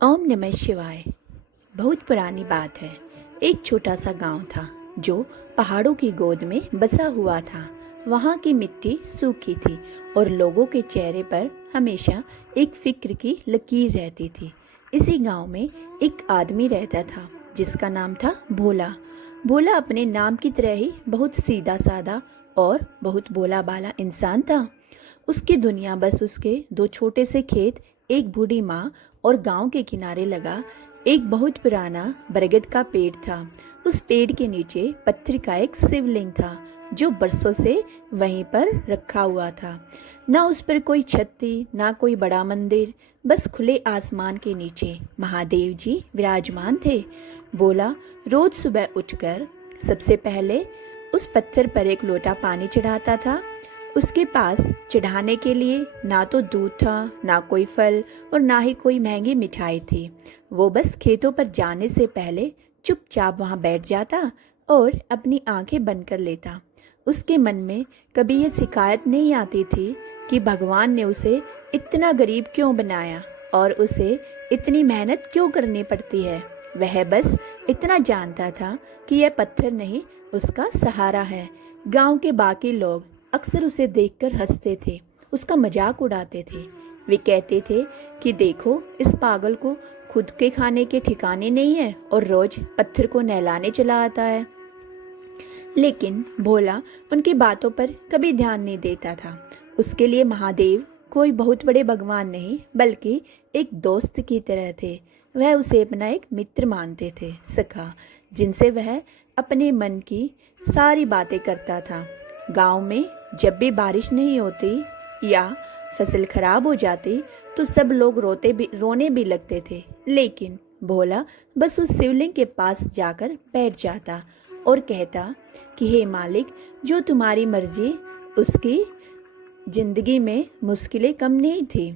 ओम नमः शिवाय। बहुत पुरानी बात है। एक छोटा सा गांव था जो पहाड़ों की गोद में बसा हुआ था। वहाँ की मिट्टी सूखी थी और लोगों के चेहरे पर हमेशा एक फिक्र की लकीर रहती थी। इसी गांव में एक आदमी रहता था जिसका नाम था भोला। भोला अपने नाम की तरह ही बहुत सीधा साधा और बहुत भोला भाला इंसान था। उसकी दुनिया बस उसके दो छोटे से खेत, एक बूढ़ी माँ और गांव के किनारे लगा एक बहुत पुराना बरगद का पेड़ था। उस पेड़ के नीचे पत्थर का एक शिवलिंग था जो बरसों से वहीं पर रखा हुआ था। ना उस पर कोई छत थी, ना कोई बड़ा मंदिर, बस खुले आसमान के नीचे महादेव जी विराजमान थे। बोला रोज सुबह उठकर सबसे पहले उस पत्थर पर एक लोटा पानी चढ़ाता था। उसके पास चढ़ाने के लिए ना तो दूध था, ना कोई फल और ना ही कोई महंगी मिठाई थी। वो बस खेतों पर जाने से पहले चुपचाप वहाँ बैठ जाता और अपनी आंखें बंद कर लेता। उसके मन में कभी ये शिकायत नहीं आती थी कि भगवान ने उसे इतना गरीब क्यों बनाया और उसे इतनी मेहनत क्यों करनी पड़ती है। वह बस इतना जानता था कि यह पत्थर नहीं, उसका सहारा है। गांव के बाकी लोग अक्सर उसे देखकर हंसते थे, उसका मजाक उड़ाते थे। वे कहते थे कि देखो, इस पागल को खुद के खाने के ठिकाने नहीं है और रोज पत्थर को नहलाने चला आता है। लेकिन भोला उनकी बातों पर कभी ध्यान नहीं देता था। उसके लिए महादेव कोई बहुत बड़े भगवान नहीं, बल्कि एक दोस्त की तरह थे। वह उसे अपना एक मित्र मानते थे, सखा, जिनसे वह अपने मन की सारी बातें करता था। गांव में जब भी बारिश नहीं होती या फसल खराब हो जाती तो सब लोग रोने भी लगते थे। लेकिन भोला बस उस शिवलिंग के पास जाकर बैठ जाता और कहता कि हे मालिक, जो तुम्हारी मर्जी। उसकी जिंदगी में मुश्किलें कम नहीं थी।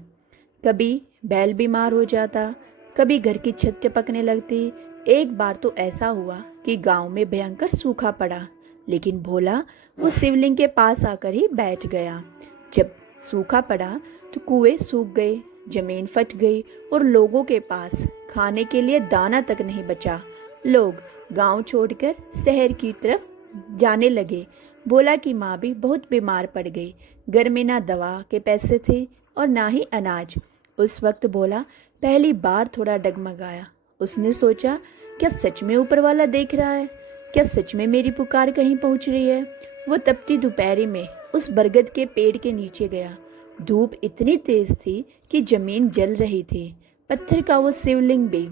कभी बैल बीमार हो जाता, कभी घर की छत टपकने लगती। एक बार तो ऐसा हुआ कि गांव में भयंकर सूखा पड़ा, लेकिन भोला वो शिवलिंग के पास आकर ही बैठ गया। जब सूखा पड़ा तो कुएं सूख गए, जमीन फट गई और लोगों के पास खाने के लिए दाना तक नहीं बचा। लोग गांव छोड़कर शहर की तरफ जाने लगे। भोला की माँ भी बहुत बीमार पड़ गई। घर में ना दवा के पैसे थे और ना ही अनाज। उस वक्त भोला पहली बार थोड़ा डगमगाया। उसने सोचा, क्या सच में ऊपर वाला देख रहा है? क्या सच में मेरी पुकार कहीं पहुंच रही है? वो तपती दोपहरी में उस बरगद के पेड़ के नीचे गया। धूप इतनी तेज थी कि जमीन जल रही थी। पत्थर का वो शिवलिंग भी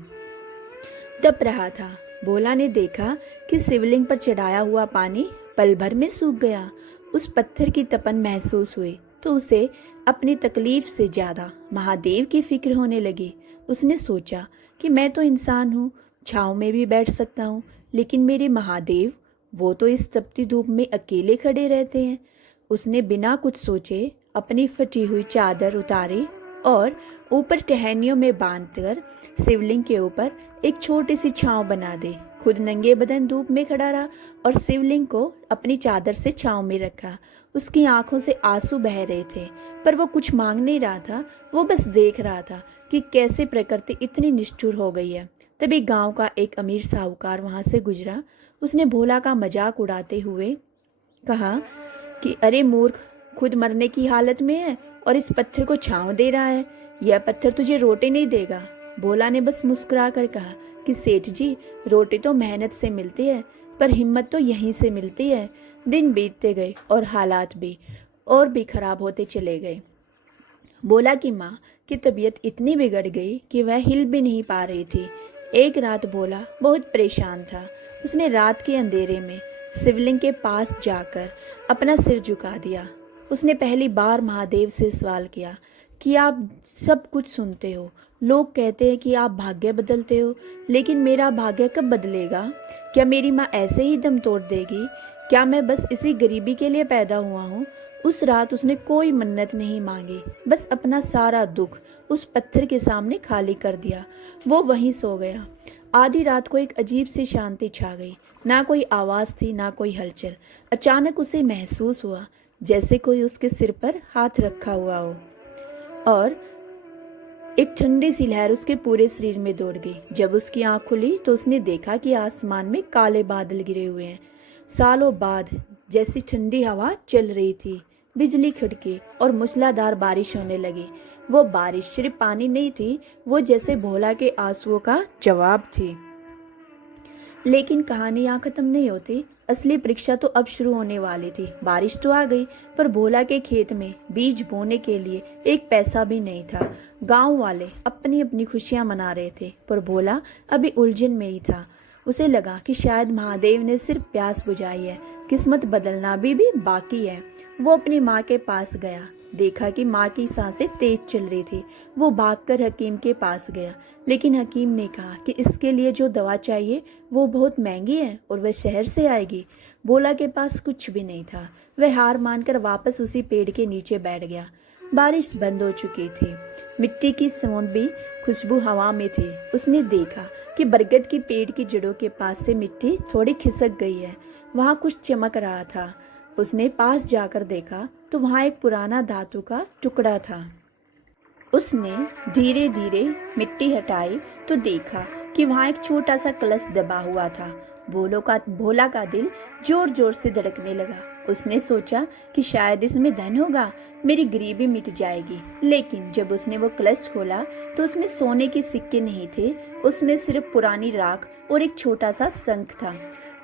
तप रहा था। भोला ने देखा कि शिवलिंग पर चढ़ाया हुआ पानी पल भर में सूख गया। उस पत्थर की तपन महसूस हुई तो उसे अपनी तकलीफ से ज्यादा महादेव की फिक्र होने लगी। उसने सोचा कि मैं तो इंसान हूँ, छाँव में भी बैठ सकता हूँ, लेकिन मेरे महादेव, वो तो इस तपती धूप में अकेले खड़े रहते हैं। उसने बिना कुछ सोचे अपनी फटी हुई चादर उतारी और ऊपर टहनियों में बांधकर शिवलिंग के ऊपर एक छोटी सी छांव बना दी। खुद नंगे बदन धूप में खड़ा रहा और शिवलिंग को अपनी चादर से छांव में रखा। उसकी आंखों से आंसू बह रहे थे, पर वो कुछ मांग नहीं रहा था। वो बस देख रहा था कि कैसे प्रकृति इतनी निष्ठुर हो गई है। तभी गांव का एक अमीर साहूकार वहां से गुजरा। उसने भोला का मजाक उड़ाते हुए कहा कि अरे मूर्ख, खुद मरने की हालत में है और इस पत्थर को छांव दे रहा है। यह पत्थर तुझे रोटी नहीं देगा। भोला ने बस मुस्कुरा कर कहा कि सेठ जी, रोटी तो मेहनत से मिलती है, पर हिम्मत तो यहीं से मिलती है। दिन बीतते गए और हालात भी और भी खराब होते चले गए। भोला की माँ की तबीयत इतनी बिगड़ गई कि वह हिल भी नहीं पा रही थी। एक रात भोला बहुत परेशान था। उसने रात के अंधेरे में शिवलिंग के पास जाकर अपना सिर झुका दिया। उसने पहली बार महादेव से सवाल किया कि आप सब कुछ सुनते हो, लोग कहते हैं कि आप भाग्य बदलते हो, लेकिन मेरा भाग्य कब बदलेगा? क्या मेरी माँ ऐसे ही दम तोड़ देगी? क्या मैं बस इसी गरीबी के लिए पैदा हुआ हूँ? उस रात उसने कोई मन्नत नहीं मांगी, बस अपना सारा दुख उस पत्थर के सामने खाली कर दिया। वो वहीं सो गया। आधी रात को एक अजीब सी शांति छा गई। ना कोई आवाज़ थी, ना कोई हलचल। अचानक उसे महसूस हुआ जैसे कोई उसके सिर पर हाथ रखा हुआ हो और एक ठंडी सी लहर उसके पूरे शरीर में दौड़ गई। जब उसकी आंख खुली तो उसने देखा कि आसमान में काले बादल गिरे हुए हैं। सालों बाद जैसी ठंडी हवा चल रही थी, बिजली खड़की और मूसलाधार बारिश होने लगी। वो बारिश सिर्फ पानी नहीं थी, वो जैसे भोला के आंसुओं का जवाब थी। लेकिन कहानी यहाँ खत्म नहीं होती। असली परीक्षा तो अब शुरू होने वाली थी। बारिश तो आ गई, पर भोला के खेत में बीज बोने के लिए एक पैसा भी नहीं था। गांव वाले अपनी अपनी खुशियां मना रहे थे, पर भोला अभी उलझन में ही था। उसे लगा कि शायद महादेव ने सिर्फ प्यास बुझाई है, किस्मत बदलना भी बाकी है। वो अपनी माँ के पास गया, देखा कि माँ की सांसें तेज चल रही थी। वो भागकर हकीम के पास गया, लेकिन हकीम ने कहा कि इसके लिए जो दवा चाहिए वो बहुत महंगी है और वह शहर से आएगी। भोला के पास कुछ भी नहीं था। वह हार मानकर वापस उसी पेड़ के नीचे बैठ गया। बारिश बंद हो चुकी थी, मिट्टी की सौंधी खुशबू हवा में थी। उसने देखा कि बरगद की पेड़ की जड़ों के पास से मिट्टी थोड़ी खिसक गई है, वहाँ कुछ चमक रहा था। उसने पास जाकर देखा तो वहाँ एक पुराना धातु का टुकड़ा था। उसने धीरे धीरे मिट्टी हटाई तो देखा कि वहाँ एक छोटा सा कलश दबा हुआ था। भोला का दिल जोर जोर से धड़कने लगा। उसने सोचा कि शायद इसमें धन होगा, मेरी गरीबी मिट जाएगी। लेकिन जब उसने वो कलश खोला तो उसमें सोने के सिक्के नहीं थे, उसमें सिर्फ पुरानी राख और एक छोटा सा शंख था।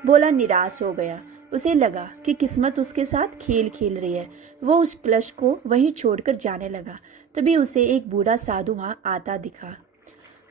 भोला निराश हो गया। उसे लगा कि किस्मत उसके साथ खेल खेल रही है। वो उस कलश को वहीं छोड़कर जाने लगा। तभी उसे एक बूढ़ा साधु वहाँ आता दिखा।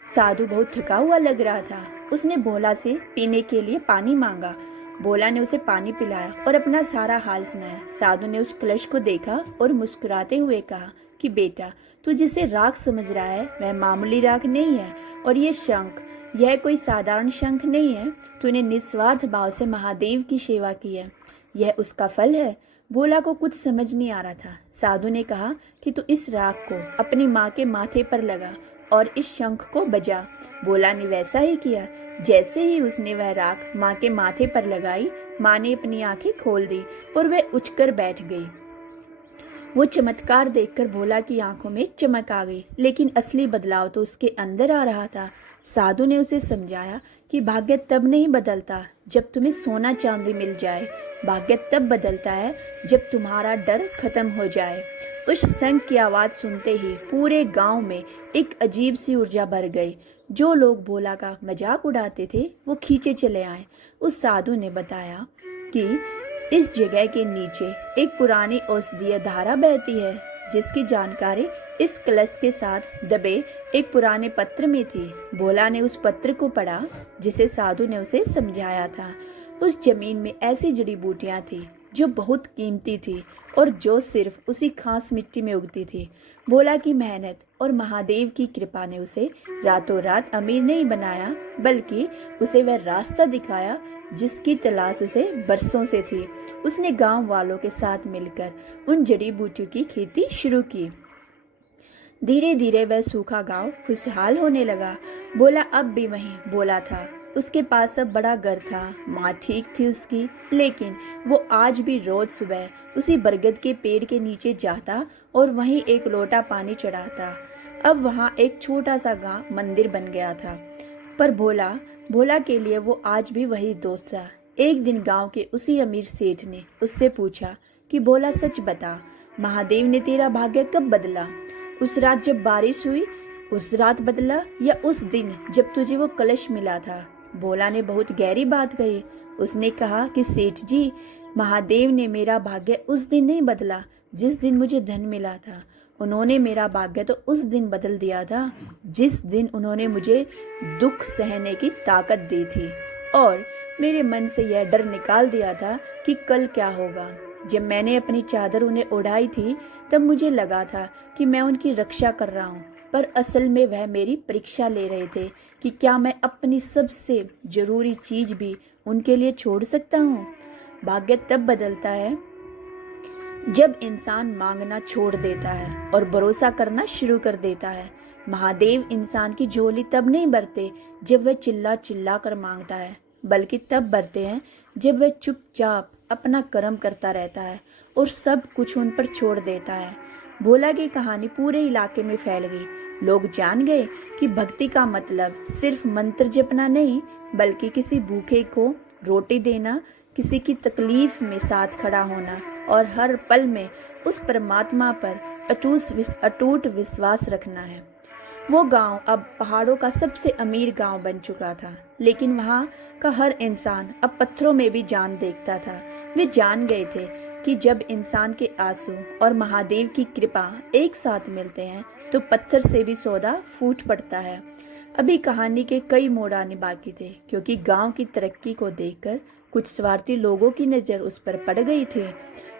साधु बहुत थका हुआ लग रहा था। उसने भोला से पीने के लिए पानी मांगा। भोला ने उसे पानी पिलाया और अपना सारा हाल सुनाया। साधु ने उस कलश को देखा और मुस्कुराते हुए कहा कि बेटा, तू जिसे राख समझ रहा है वह मामूली राख नहीं है, और ये शंख, यह कोई साधारण शंख नहीं है। तूने निस्वार्थ भाव से महादेव की सेवा की है, यह उसका फल है। भोला को कुछ समझ नहीं आ रहा था। साधु ने कहा कि तू इस राख को अपनी माँ के माथे पर लगा और इस शंख को बजा। भोला ने वैसा ही किया। जैसे ही उसने वह राख माँ के माथे पर लगाई, माँ ने अपनी आंखें खोल दी और वह उठकर बैठ गई। वो चमत्कार देखकर भोला की आंखों में चमक आ गई, लेकिन असली बदलाव तो उसके अंदर आ रहा था। साधु ने उसे समझाया कि भाग्य तब नहीं बदलता जब तुम्हें सोना चांदी मिल जाए, भाग्य तब बदलता है जब तुम्हारा डर खत्म हो जाए। उस शंख की आवाज़ सुनते ही पूरे गांव में एक अजीब सी ऊर्जा भर गई। जो लोग भोला का मजाक उड़ाते थे वो खींचे चले आए। उस साधु ने बताया कि इस जगह के नीचे एक पुरानी औषधीय धारा बहती है, जिसकी जानकारी इस कलश के साथ दबे एक पुराने पत्र में थी। भोला ने उस पत्र को पढ़ा जिसे साधु ने उसे समझाया था। उस जमीन में ऐसी जड़ी बूटियां थी जो बहुत कीमती थी और जो सिर्फ उसी खास मिट्टी में उगती थी। भोला की मेहनत और महादेव की कृपा ने उसे रातों रात अमीर नहीं बनाया, बल्कि उसे वह रास्ता दिखाया जिसकी तलाश उसे बरसों से थी। उसने गांव वालों के साथ मिलकर उन जड़ी बूटियों की खेती शुरू की। धीरे धीरे वह सूखा गांव खुशहाल होने लगा। भोला अब भी वहीं भोला था। उसके पास अब बड़ा घर था, माँ ठीक थी उसकी, लेकिन वो आज भी रोज सुबह उसी बरगद के पेड़ के नीचे जाता और वहीं एक लोटा पानी चढ़ाता। अब वहाँ एक छोटा सा गांव मंदिर बन गया था, पर भोला के लिए वो आज भी वही दोस्त था। एक दिन गांव के उसी अमीर सेठ ने उससे पूछा कि भोला, सच बता, महादेव ने तेरा भाग्य कब बदला? उस रात जब बारिश हुई, उस रात बदला, या उस दिन जब तुझे वो कलश मिला था? भोला ने बहुत गहरी बात कही। उसने कहा कि सेठ जी, महादेव ने मेरा भाग्य उस दिन नहीं बदला जिस दिन मुझे धन मिला था। उन्होंने मेरा भाग्य तो उस दिन बदल दिया था जिस दिन उन्होंने मुझे दुख सहने की ताकत दी थी और मेरे मन से यह डर निकाल दिया था कि कल क्या होगा। जब मैंने अपनी चादर उन्हें ओढ़ाई थी तब मुझे लगा था कि मैं उनकी रक्षा कर रहा हूँ, पर असल में वह मेरी परीक्षा ले रहे थे कि क्या मैं अपनी सबसे जरूरी चीज भी उनके लिए छोड़ सकता हूँ। भाग्य तब बदलता है जब इंसान मांगना छोड़ देता है और भरोसा करना शुरू कर देता है। महादेव इंसान की झोली तब नहीं भरते जब वह चिल्ला चिल्ला कर मांगता है, बल्कि तब भरते हैं जब वह चुपचाप अपना कर्म करता रहता है और सब कुछ उन पर छोड़ देता है। भोला की कहानी पूरे इलाके में फैल गई। लोग जान गए कि भक्ति का मतलब सिर्फ मंत्र जपना नहीं, बल्कि किसी भूखे को रोटी देना, किसी की तकलीफ में साथ खड़ा होना और हर पल में उस परमात्मा पर अटूट विश्वास रखना है। वो गांव अब पहाड़ों का सबसे अमीर गांव बन चुका था, लेकिन वहाँ का हर इंसान अब पत्थरों में भी जान देखता था। वे जान गए थे कि जब इंसान के आंसू और महादेव की कृपा एक साथ मिलते हैं तो पत्थर से भी सौदा फूट पड़ता है। अभी कहानी के कई मोड़ आने बाकी थे, क्योंकि गांव की तरक्की को देखकर कुछ स्वार्थी लोगों की नज़र उस पर पड़ गई थी।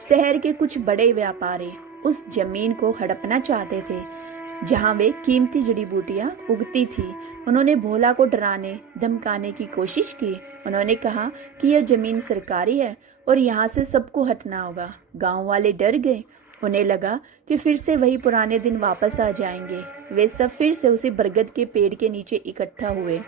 शहर के कुछ बड़े व्यापारी उस जमीन को हड़पना चाहते थे जहां वे कीमती जड़ी बूटियां उगती थी। उन्होंने भोला को डराने धमकाने की कोशिश की। उन्होंने कहा कि यह जमीन सरकारी है और यहाँ से सबको हटना होगा। गांव वाले डर गए। उन्हें लगा कि फिर से वही पुराने दिन वापस आ जाएंगे। वे सब फिर से उसी बरगद के पेड़ के नीचे इकट्ठा हुए।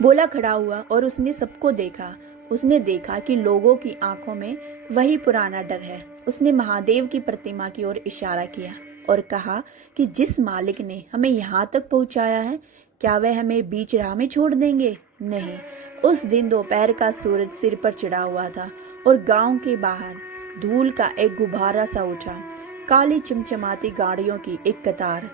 भोला खड़ा हुआ और उसने सबको देखा। उसने देखा कि लोगों की आंखों में वही पुराना डर है। उसने महादेव की प्रतिमा की ओर इशारा किया और कहा कि जिस मालिक ने हमें यहाँ तक पहुँचाया है, क्या वह हमें बीच राह में छोड़ देंगे? नहीं। उस दिन दोपहर का सूरज सिर पर चढ़ा हुआ था और गांव के बाहर धूल का एक गुब्बारा सा उठा। काली चमचमाती गाड़ियों की एक कतार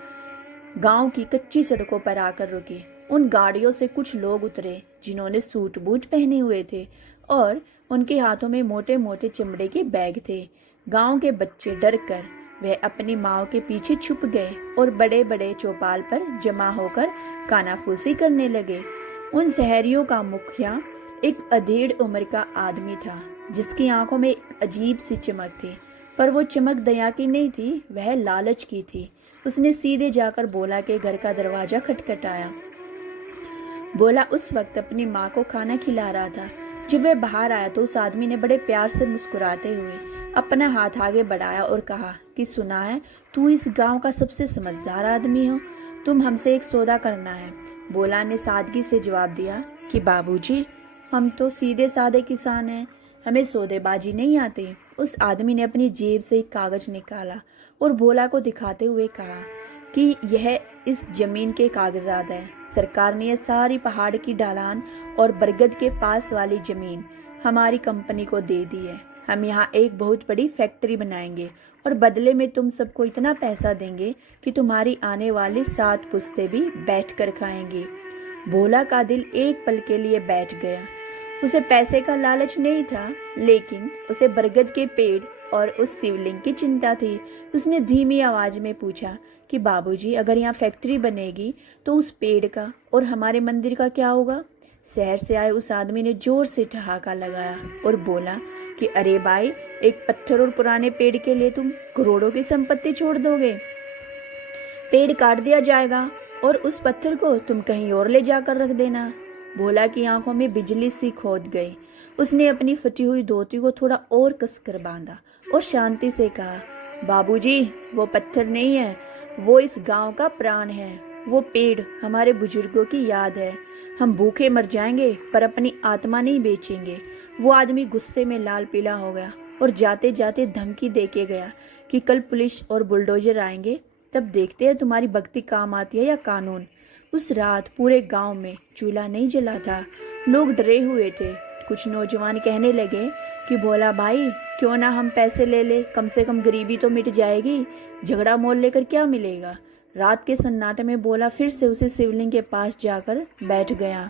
गांव की कच्ची सड़कों पर आकर रुकी। उन गाड़ियों से कुछ लोग उतरे जिन्होंने सूट बूट पहने हुए थे और उनके हाथों में मोटे मोटे चमड़े के बैग थे। गांव के बच्चे डर कर वह अपनी माँ के पीछे छुप गए और बड़े बड़े चौपाल पर जमा होकर कानाफूसी करने लगे। उन शहरियों का मुखिया एक अधेड़ उम्र का आदमी था, जिसकी आंखों में एक अजीब सी चमक थी, पर वो चमक दया की नहीं थी, वह लालच की थी। उसने सीधे जाकर भोला के घर का दरवाजा खटखटाया। भोला उस वक्त अपनी माँ को खाना खिला रहा था। जब वह बाहर आया तो उस आदमी ने बड़े प्यार से मुस्कुराते हुए अपना हाथ आगे बढ़ाया और कहा कि सुना है तू इस गांव का सबसे समझदार आदमी हो, तुम हमसे एक सौदा करना है। भोला ने सादगी से जवाब दिया कि बाबूजी, हम तो सीधे साधे किसान हैं, हमें सौदेबाजी नहीं आती। उस आदमी ने अपनी जेब से एक कागज निकाला और भोला को दिखाते हुए कहा कि यह इस जमीन के कागजात हैं। सरकार ने यह सारी पहाड़ की ढलान और बरगद के पास वाली जमीन हमारी कंपनी को दे दी है। हम यहाँ एक बहुत बड़ी फैक्ट्री बनाएंगे और बदले में तुम सबको इतना पैसा देंगे कि तुम्हारी आने वाली 7 पुश्तें भी बैठ कर खाएंगी। भोला का दिल एक पल के लिए बैठ गया। उसे पैसे का लालच नहीं था, लेकिन उसे बरगद के पेड़ और उस शिवलिंग की चिंता थी। उसने धीमी आवाज में पूछा कि बाबूजी, अगर यहाँ फैक्ट्री बनेगी तो उस पेड़ का और हमारे मंदिर का क्या होगा? शहर से आए उस आदमी ने जोर से ठहाका लगाया और बोला कि अरे भाई, एक पत्थर और पुराने पेड़ के लिए तुम करोड़ों की संपत्ति छोड़ दोगे? पेड़ काट दिया जाएगा और उस पत्थर को तुम कहीं और ले जाकर रख देना। भोला की आंखों में बिजली सी खोद गई। उसने अपनी फटी हुई धोती को थोड़ा और कसकर बांधा और शांति से कहा, बाबूजी, वो पत्थर नहीं है, वो इस गांव का प्राण है। वो पेड़ हमारे बुजुर्गों की याद है। हम भूखे मर जाएंगे पर अपनी आत्मा नहीं बेचेंगे। वो आदमी गुस्से में लाल पीला हो गया और जाते जाते धमकी देके गया कि कल पुलिस और बुलडोजर आएंगे, तब देखते हैं तुम्हारी भक्ति काम आती है या कानून। उस रात पूरे गांव में चूल्हा नहीं जला था। लोग डरे हुए थे। कुछ नौजवान कहने लगे कि भोला भाई, क्यों ना हम पैसे ले ले, कम से कम गरीबी तो मिट जाएगी। झगड़ा मोल लेकर क्या मिलेगा? रात के सन्नाटे में भोला फिर से उसी शिवलिंग के पास जाकर बैठ गया।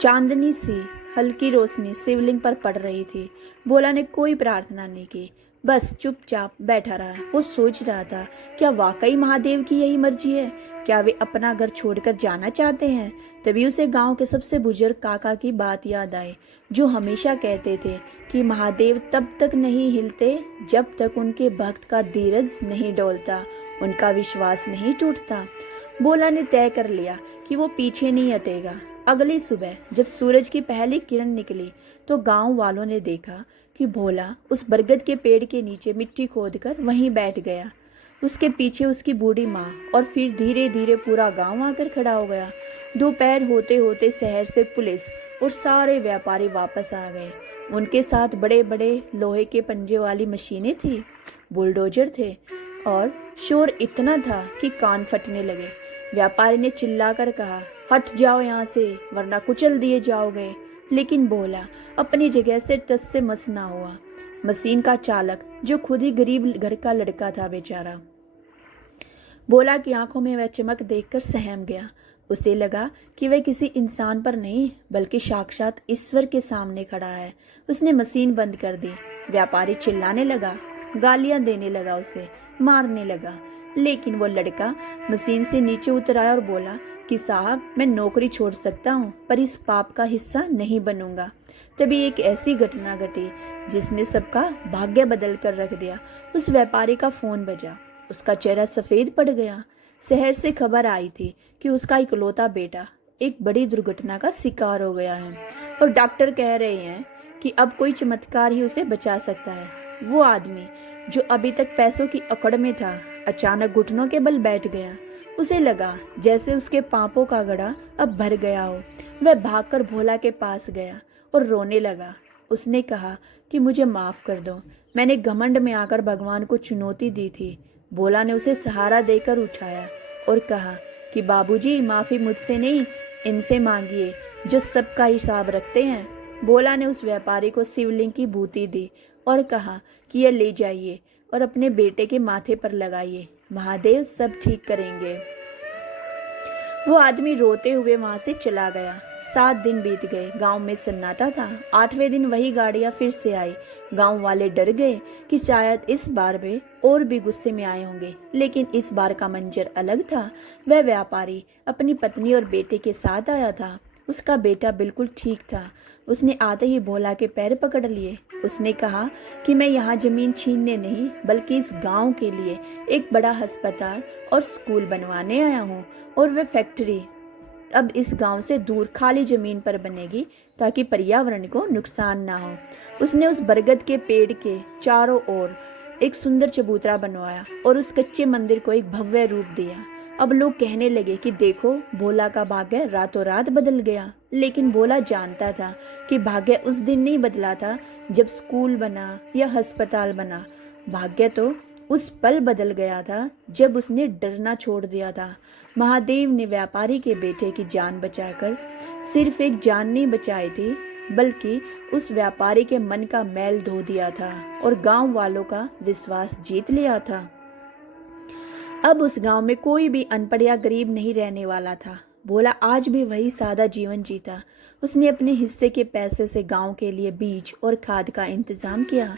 चांदनी सी हल्की रोशनी शिवलिंग पर पड़ रही थी। भोला ने कोई प्रार्थना नहीं की, बस चुपचाप बैठा रहा। वो सोच रहा था, क्या वाकई महादेव की यही मर्जी है? क्या वे अपना घर छोड़कर जाना चाहते हैं? तभी उसे गांव के सबसे बुजुर्ग काका की बात याद आई, जो हमेशा कहते थे कि महादेव तब तक नहीं हिलते जब तक उनके भक्त का धीरज नहीं डोलता, उनका विश्वास नहीं टूटता। भोला ने तय कर लिया कि वो पीछे नहीं हटेगा। अगली सुबह जब सूरज की पहली किरण निकली तो गांव वालों ने देखा कि भोला उस बरगद के पेड़ के नीचे मिट्टी खोदकर वहीं बैठ गया। उसके पीछे उसकी बूढ़ी माँ और फिर धीरे धीरे पूरा गांव आकर खड़ा हो गया। दोपहर होते होते शहर से पुलिस और सारे व्यापारी वापस आ गए। उनके साथ बड़े बड़े लोहे के पंजे वाली मशीनें थी, बुलडोजर थे और शोर इतना था कि कान फटने लगे। व्यापारी ने चिल्लाकर कहा, हट जाओ यहाँ से वरना कुचल दिए जाओगे। लेकिन भोला अपनी जगह से टस से मस ना हुआ। मशीन का चालक, जो खुद ही गरीब घर का लड़का था बेचारा, भोला की आंखों में वह चमक देखकर सहम गया। उसे लगा कि वह किसी इंसान पर नहीं बल्कि साक्षात ईश्वर के सामने खड़ा है। उसने मशीन बंद कर दी। व्यापारी चिल्लाने लगा, गालियां देने लगा, उसे मारने लगा। लेकिन वो लड़का मशीन से नीचे उतर आया और बोला कि साहब, मैं नौकरी छोड़ सकता हूँ पर इस पाप का हिस्सा नहीं बनूंगा। तभी एक ऐसी घटना घटी जिसने सबका भाग्य बदल कर रख दिया। उस व्यापारी का फोन बजा। उसका चेहरा सफेद पड़ गया। शहर से खबर आई थी कि उसका इकलौता बेटा एक बड़ी दुर्घटना का शिकार हो गया है और डॉक्टर कह रहे हैं कि अब कोई चमत्कार ही उसे बचा सकता है। वो आदमी जो अभी तक पैसों की अकड़ में था, अचानक घुटनों के बल बैठ गया। उसे लगा जैसे उसके पापों का घड़ा अब भर गया हो। वह भागकर भोला के पास गया और रोने लगा। उसने कहा कि मुझे माफ कर दो, मैंने घमंड में आकर भगवान को चुनौती दी थी। भोला ने उसे सहारा देकर उठाया और कहा कि बाबूजी, माफी मुझसे नहीं, इनसे मांगिए जो सबका हिसाब रखते हैं। भोला ने उस व्यापारी को शिवलिंग की बूटी दी और कहा कि यह ले जाइए और अपने बेटे के माथे पर लगाइए, महादेव सब ठीक करेंगे। वो आदमी रोते हुए वहां से चला गया। 7 दिन बीत गए। गांव में सन्नाटा था। 8वें दिन वही गाड़ियां फिर से आई। गांव वाले डर गए कि शायद इस बार वे और भी गुस्से में आए होंगे, लेकिन इस बार का मंजर अलग था। वह व्यापारी अपनी पत्नी और बेटे के साथ आया था। उसका बेटा बिल्कुल ठीक था। उसने आते ही भोला के पैर पकड़ लिए। उसने कहा कि मैं यहाँ जमीन छीनने नहीं बल्कि इस गांव के लिए एक बड़ा अस्पताल और स्कूल बनवाने आया हूँ, और वह फैक्ट्री अब इस गांव से दूर खाली जमीन पर बनेगी ताकि पर्यावरण को नुकसान ना हो। उसने उस बरगद के पेड़ के चारों ओर एक सुंदर चबूतरा बनवाया और उस कच्चे मंदिर को एक भव्य रूप दिया। अब लोग कहने लगे कि देखो, भोला का भाग्य रातों रात बदल गया। लेकिन भोला जानता था कि भाग्य उस दिन नहीं बदला था जब स्कूल बना या अस्पताल बना। भाग्य तो उस पल बदल गया था जब उसने डरना छोड़ दिया था। महादेव ने व्यापारी के बेटे की जान बचाकर सिर्फ एक जान नहीं बचाई थी, बल्कि उस व्यापारी के मन का मैल धो दिया था और गांव वालों का विश्वास जीत लिया था। अब उस गांव में कोई भी अनपढ़ या गरीब नहीं रहने वाला था। भोला आज भी वही सादा जीवन जीता। उसने अपने हिस्से के पैसे से गांव के लिए बीज और खाद का इंतजाम किया।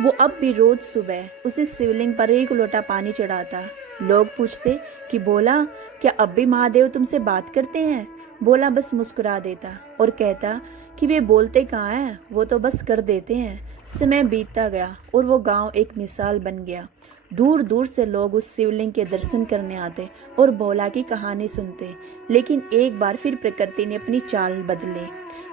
वो अब भी रोज सुबह उसे शिवलिंग पर एक लोटा पानी चढ़ाता। लोग पूछते कि भोला, क्या अब भी महादेव तुमसे बात करते हैं? भोला बस मुस्कुरा देता और कहता कि वे बोलते कहाँ हैं, वो तो बस कर देते हैं। समय बीतता गया और वो गांव एक मिसाल बन गया। दूर दूर से लोग उस शिवलिंग के दर्शन करने आते और भोला की कहानी सुनते। लेकिन एक बार फिर प्रकृति ने अपनी चाल बदली।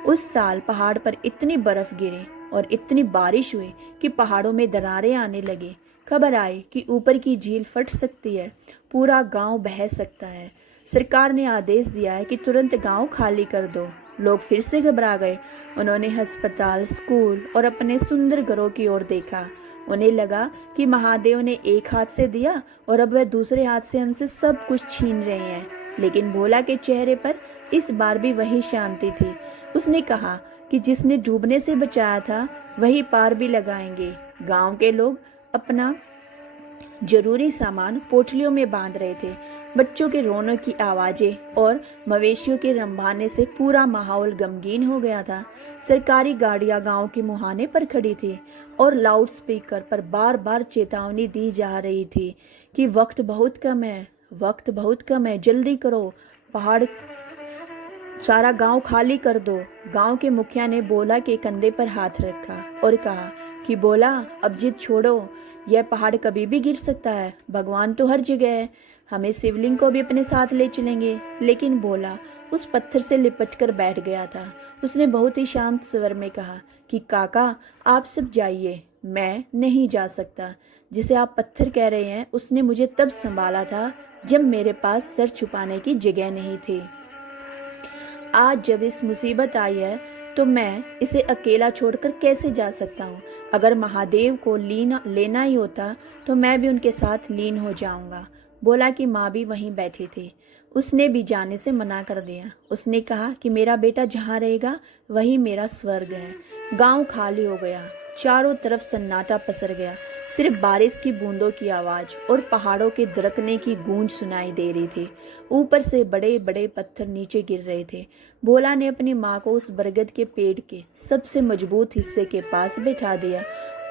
उस साल पहाड़ पर इतनी बर्फ गिरी और इतनी बारिश हुई कि पहाड़ों में दरारें आने लगी। खबर आई कि ऊपर की झील फट सकती है, पूरा गांव बह सकता है। सरकार ने आदेश दिया है कि तुरंत गांव खाली कर दो। लोग फिर से घबरा गए। उन्होंने अस्पताल, स्कूल और अपने सुंदर घरों की ओर देखा। उन्हें लगा कि महादेव ने एक हाथ से दिया और अब वह दूसरे हाथ से हमसे सब कुछ छीन रहे हैं। लेकिन भोला के चेहरे पर इस बार भी वही शांति थी। उसने कहा कि जिसने डूबने से बचाया था वही पार भी लगाएंगे। गांव के लोग अपना जरूरी सामान पोटलियों में बांध रहे थे। बच्चों के रोने की आवाजें और मवेशियों के रंभाने से पूरा माहौल गमगीन हो गया था। सरकारी गाड़ियां गांव के मुहाने पर खड़ी थी और लाउड स्पीकर पर बार बार चेतावनी दी जा रही थी कि वक्त बहुत कम है, वक्त बहुत कम है, जल्दी करो, पहाड़ सारा गांव खाली कर दो। गांव के मुखिया ने भोला के कंधे पर हाथ रखा और कहा कि भोला, अब जिद छोड़ो, यह पहाड़ कभी भी गिर सकता है। भगवान तो हर जगह है, हमें शिवलिंग को भी अपने साथ ले चलेंगे। लेकिन भोला उस पत्थर से लिपट कर बैठ गया था। उसने बहुत ही शांत स्वर में कहा कि काका, आप सब जाइए, मैं नहीं जा सकता। जिसे आप पत्थर कह रहे हैं उसने मुझे तब संभाला था जब मेरे पास सर छुपाने की जगह नहीं थी। आज जब इस मुसीबत आई है तो मैं इसे अकेला छोड़कर कैसे जा सकता हूँ। अगर महादेव को लेना ही होता तो मैं भी उनके साथ लीन हो जाऊंगा। बोला कि माँ भी वहीं बैठी थी। उसने भी जाने से मना कर दिया। उसने कहा कि मेरा बेटा जहाँ रहेगा वही मेरा स्वर्ग है। गांव खाली हो गया। चारों तरफ सन्नाटा पसर गया। सिर्फ बारिश की बूंदों की आवाज और पहाड़ों के दरकने की गूंज सुनाई दे रही थी। ऊपर से बड़े बड़े पत्थर नीचे गिर रहे थे। भोला ने अपनी माँ को उस बरगद के पेड़ के सबसे मजबूत हिस्से के पास बैठा दिया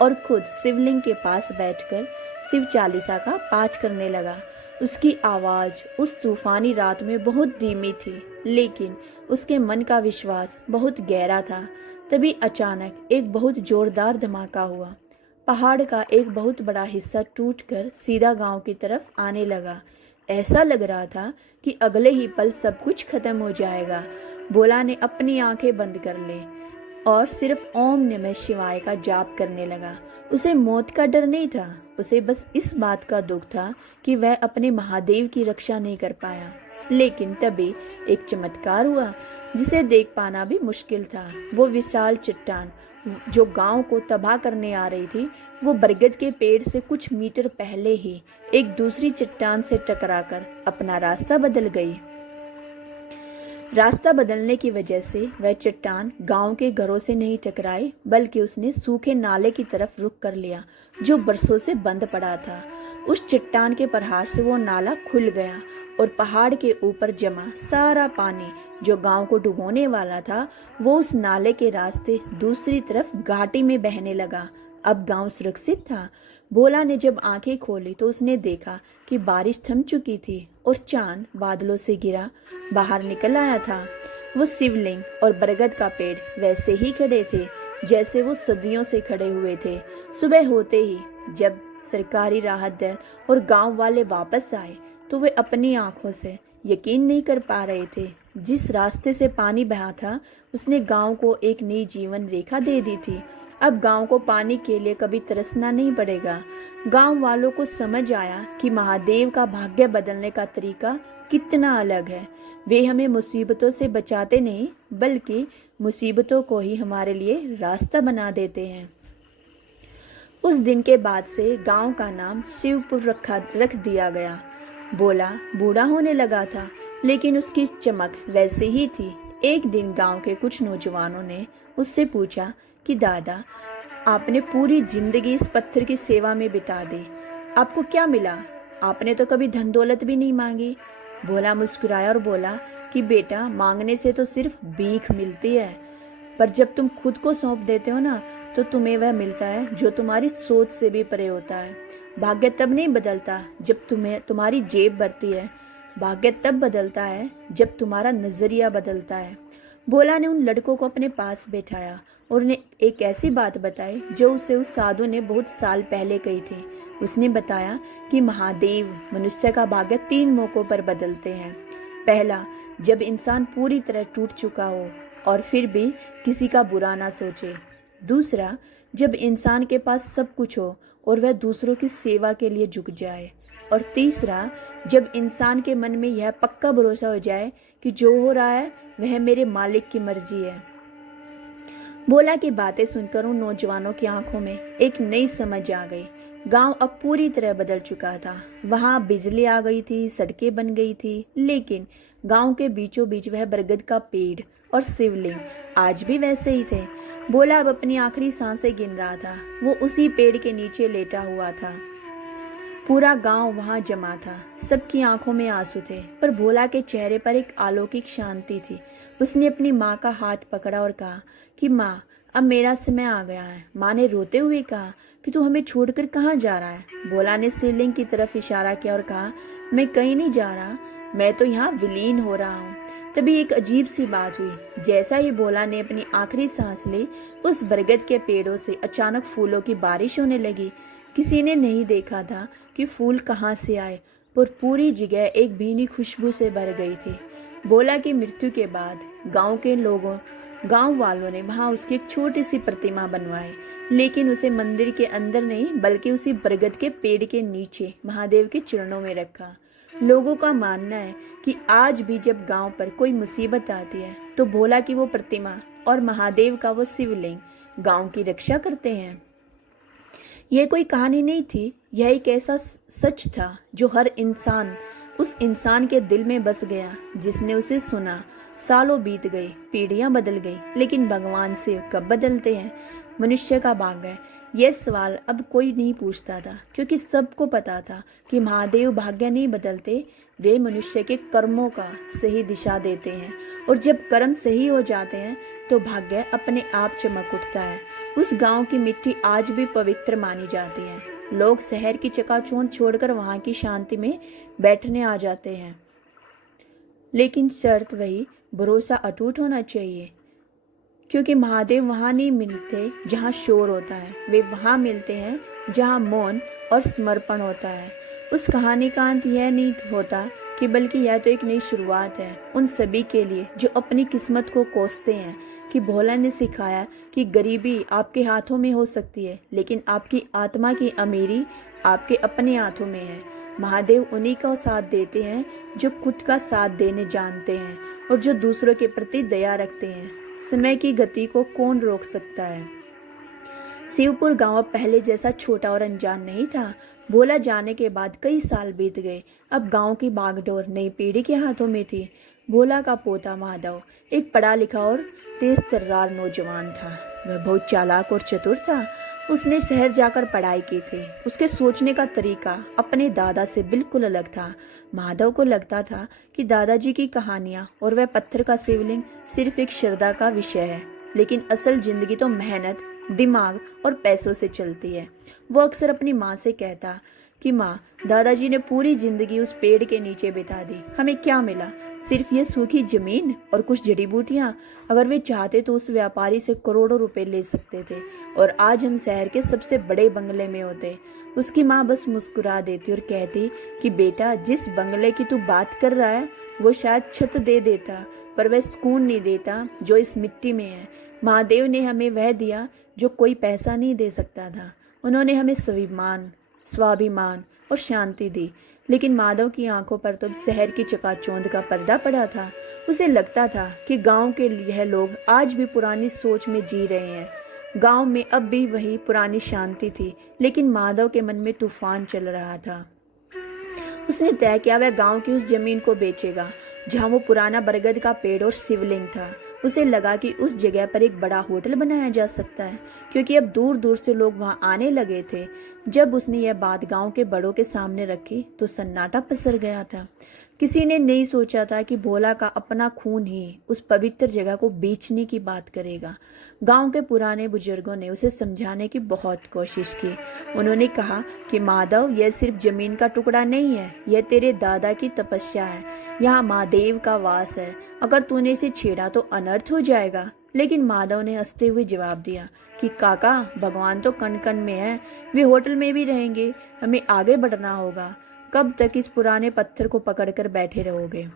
और खुद शिवलिंग के पास बैठकर शिव चालीसा का पाठ करने लगा। उसकी आवाज उस तूफानी रात में बहुत धीमी थी, लेकिन उसके मन का विश्वास बहुत गहरा था। तभी अचानक एक बहुत जोरदार धमाका हुआ। पहाड़ का एक बहुत बड़ा हिस्सा टूटकर सीधा गांव की तरफ आने लगा। ऐसा लग रहा था कि अगले ही पल सब कुछ खत्म हो जाएगा। भोला ने अपनी आंखें बंद कर ली और सिर्फ ओम नमः शिवाय का जाप करने लगा। उसे मौत का डर नहीं था, उसे बस इस बात का दुख था कि वह अपने महादेव की रक्षा नहीं कर पाया। लेकिन तभी एक चमत्कार हुआ जिसे देख पाना भी मुश्किल था। वो विशाल चट्टान जो गांव को तबाह करने आ रही थी, वो बरगद के पेड़ से कुछ मीटर पहले ही एक दूसरी चट्टान से टकराकर अपना रास्ता बदल गई। रास्ता बदलने की वजह से वह चट्टान गांव के घरों से नहीं टकराई, बल्कि उसने सूखे नाले की तरफ रुख कर लिया जो बरसों से बंद पड़ा था। उस चट्टान के प्रहार से वो नाला खुल गया और पहाड़ के ऊपर जमा सारा पानी जो गांव को डुबोने वाला था, वो उस नाले के रास्ते दूसरी तरफ घाटी में बहने लगा। अब गांव सुरक्षित था। भोला ने जब आंखें खोली तो उसने देखा कि बारिश थम चुकी थी और चांद बादलों से गिरा बाहर निकल आया था। वो शिवलिंग और बरगद का पेड़ वैसे ही खड़े थे जैसे वो सदियों से खड़े हुए थे। सुबह होते ही जब सरकारी राहत दल और गांव वाले वापस आए तो वे अपनी आंखों से यकीन नहीं कर पा रहे थे। जिस रास्ते से पानी बहा था उसने गांव को एक नई जीवन रेखा दे दी थी। अब गांव को पानी के लिए कभी तरसना नहीं पड़ेगा। गांव वालों को समझ आया कि महादेव का भाग्य बदलने का तरीका कितना अलग है। वे हमें मुसीबतों से बचाते नहीं, बल्कि मुसीबतों को ही हमारे लिए रास्ता बना देते हैं। उस दिन के बाद से गांव का नाम शिवपुर रख दिया गया। भोला बूढ़ा होने लगा था, लेकिन उसकी चमक वैसे ही थी। एक दिन गांव के कुछ नौजवानों ने उससे पूछा कि दादा, आपने पूरी जिंदगी इस पत्थर की सेवा में बिता दी, आपको क्या मिला? आपने तो कभी धन दौलत भी नहीं मांगी। भोला मुस्कुराया और बोला कि बेटा, मांगने से तो सिर्फ भीख मिलती है, पर जब तुम खुद को सौंप देते हो ना, तो तुम्हें वह मिलता है जो तुम्हारी सोच से भी परे होता है। भाग्य तब नहीं बदलता जब तुम्हारी जेब भरती है, भाग्य तब बदलता है जब तुम्हारा नजरिया बदलता है। भोला ने उन लड़कों को अपने पास बैठाया और उन्हें एक ऐसी बात बताई जो उसे उस साधु ने बहुत साल पहले कही थी। उसने बताया कि महादेव मनुष्य का भाग्य 3 मौकों पर बदलते हैं। पहला, जब इंसान पूरी तरह टूट चुका हो और फिर भी किसी का बुरा ना सोचे। दूसरा, जब इंसान के पास सब कुछ हो और वह दूसरों की सेवा के लिए झुक जाए। और तीसरा, जब इंसान के मन में यह पक्का भरोसा हो जाए कि जो हो रहा है वह मेरे मालिक की मर्जी है। भोला की बातें सुनकर उन नौजवानों की आंखों में एक नई समझ आ गई। गांव अब पूरी तरह बदल चुका था। वहां बिजली आ गई थी, सड़कें बन गई थी, लेकिन गांव के बीचों बीच वह बरगद का पेड़ और शिवलिंग आज भी वैसे ही थे। भोला अब अपनी आखिरी सांसें गिन रहा था। वो उसी पेड़ के नीचे लेटा हुआ था। पूरा गांव वहां जमा था। सबकी आंखों में आंसू थे, पर भोला के चेहरे पर एक अलौकिक शांति थी। उसने अपनी माँ का हाथ पकड़ा और कहा कि माँ, अब मेरा समय आ गया है। माँ ने रोते हुए कहा कि तू हमें छोड़कर कहाँ जा रहा है? भोला ने शिवलिंग की तरफ इशारा किया और कहा, मैं कहीं नहीं जा रहा, मैं तो यहाँ विलीन हो रहा हूँ। तभी एक अजीब सी बात हुई। जैसा ही भोला ने अपनी आखिरी सांस ली, उस बरगद के पेड़ों से अचानक फूलों की बारिश होने लगी। किसी ने नहीं देखा था कि फूल कहाँ से आए, पर पूरी जगह एक भीनी खुशबू से भर गई थी। भोला की मृत्यु के बाद गांव वालों ने वहां उसकी एक छोटी सी प्रतिमा बनवाई, लेकिन उसे मंदिर के अंदर नहीं, बल्कि उसी बरगद के पेड़ के नीचे महादेव के चरणों में रखा। लोगों का मानना है कि आज भी जब गांव पर कोई मुसीबत आती है तो भोला की वो प्रतिमा और महादेव का वो शिवलिंग गांव की रक्षा करते हैं। यह कोई कहानी नहीं थी, यह एक ऐसा सच था जो हर इंसान उस इंसान के दिल में बस गया जिसने उसे सुना। सालों बीत गए, पीढ़ियां बदल गई, लेकिन भगवान से कब बदलते हैं? मनुष्य का भाग्य, यह सवाल अब कोई नहीं पूछता था, क्योंकि सबको पता था कि महादेव भाग्य नहीं बदलते, वे मनुष्य के कर्मों का सही दिशा देते हैं। और जब कर्म सही हो जाते हैं तो भाग्य अपने आप चमक उठता है। उस गांव की मिट्टी आज भी पवित्र मानी जाती है। लोग शहर की चकाचौंध छोड़कर वहां की शांति में बैठने आ जाते हैं, लेकिन शर्त वही, भरोसा अटूट होना चाहिए। क्योंकि महादेव वहाँ नहीं मिलते जहाँ शोर होता है, वे वहाँ मिलते हैं जहाँ मौन और समर्पण होता है। उस कहानी का अंत यह नहीं होता कि बल्कि यह तो एक नई शुरुआत है उन सभी के लिए जो अपनी किस्मत को कोसते हैं। कि भोला ने सिखाया कि गरीबी आपके हाथों में हो सकती है, लेकिन आपकी आत्मा की अमीरी आपके अपने हाथों में है। महादेव उन्हीं का साथ देते हैं जो खुद का साथ देने जानते हैं और जो दूसरों के प्रति दया रखते हैं। समय की गति को कौन रोक सकता है? शिवपुर गांव पहले जैसा छोटा और अनजान नहीं था। भोला जाने के बाद कई साल बीत गए। अब गांव की बागडोर नई पीढ़ी के हाथों में थी। भोला का पोता माधव एक पढ़ा लिखा और तेज तर्रार नौजवान था। वह बहुत चालाक और चतुर था। उसने शहर जाकर पढ़ाई की थी। उसके सोचने का तरीका अपने दादा से बिल्कुल अलग था। माधव को लगता था कि दादाजी की कहानियां और वह पत्थर का शिवलिंग सिर्फ एक श्रद्धा का विषय है, लेकिन असल जिंदगी तो मेहनत, दिमाग और पैसों से चलती है। वो अक्सर अपनी माँ से कहता कि माँ, दादाजी ने पूरी जिंदगी उस पेड़ के नीचे बिता दी, हमें क्या मिला? सिर्फ ये सूखी जमीन और कुछ जड़ी बूटियां। अगर वे चाहते तो उस व्यापारी से करोड़ों रुपए ले सकते थे और आज हम शहर के सबसे बड़े बंगले में होते। उसकी माँ बस मुस्कुरा देती और कहती कि बेटा, जिस बंगले की तू बात कर रहा है वो शायद छत दे देता, पर वह सुकून नहीं देता जो इस मिट्टी में है। महादेव ने हमें वह दिया जो कोई पैसा नहीं दे सकता था। उन्होंने हमें स्वाभिमान और शांति दी। लेकिन माधव की आंखों पर तो शहर की चकाचौंध का पर्दा पड़ा था। उसे लगता था कि गांव के यह लोग आज भी पुरानी सोच में जी रहे हैं। गांव में अब भी वही पुरानी शांति थी, लेकिन माधव के मन में तूफान चल रहा था। उसने तय किया वह गांव की उस जमीन को बेचेगा जहां वो पुराना बरगद का पेड़ और शिवलिंग था। उसे लगा कि उस जगह पर एक बड़ा होटल बनाया जा सकता है, क्योंकि अब दूर दूर से लोग वहां आने लगे थे। जब उसने यह बात गांव के बड़ों के सामने रखी तो सन्नाटा पसर गया था। किसी ने नहीं सोचा था कि भोला का अपना खून ही उस पवित्र जगह को बेचने की बात करेगा। गांव के पुराने बुजुर्गों ने उसे समझाने की बहुत कोशिश की। उन्होंने कहा कि माधव, यह सिर्फ जमीन का टुकड़ा नहीं है, यह तेरे दादा की तपस्या है। यहाँ महादेव का वास है, अगर तूने इसे छेड़ा तो अनर्थ हो जाएगा। लेकिन माधव ने हंसते हुए जवाब दिया कि काका, भगवान तो कण कण में है, वे होटल में भी रहेंगे, हमें आगे बढ़ना होगा। कब तक इस पुराने पत्थर को पकड़कर बैठे रहोगे?